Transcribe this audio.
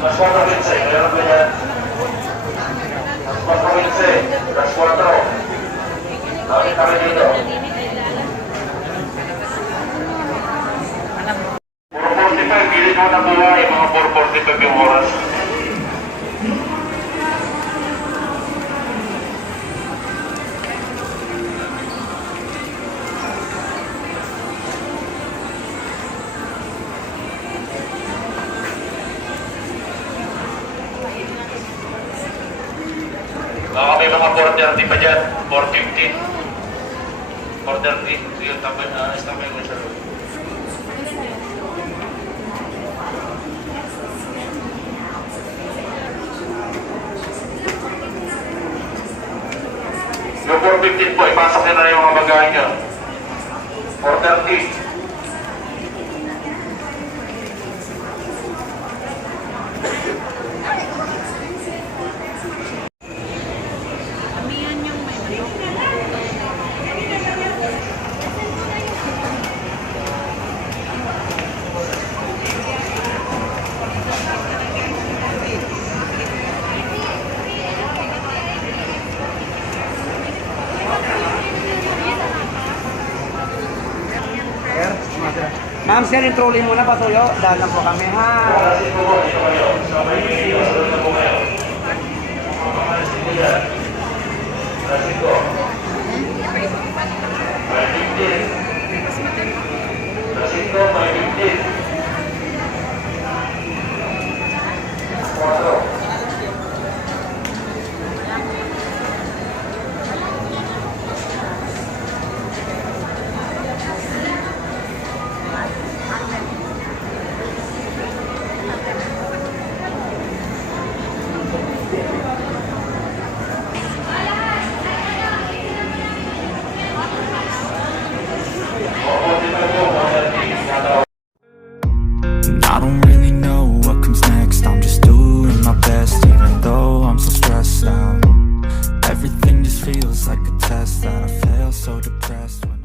Las 4 15, meron ba yan? Las 4 15, las 4. Bakit kami dito? Puro 45, pilit mo na buhay, mga 4:45 yung oras. Baka may mga 4:30 pa dyan, 4:50. 4:30, yung tambay ko sa loob. Yung 4:15 po, ipasok nyo na yung mga bagahe nyo. 4:30. Ma'am, sir, yung trolley muna, patuyo. Dahil lang po kami, ha? Kasi po, dito kayo. So, may iwasan na po kayo. Kasi po. 5:15. Kasi po, 5:15. 4. I don't really know what comes next. I'm just doing my best, even though I'm so stressed out. Everything just feels like a test that I fail, so depressed when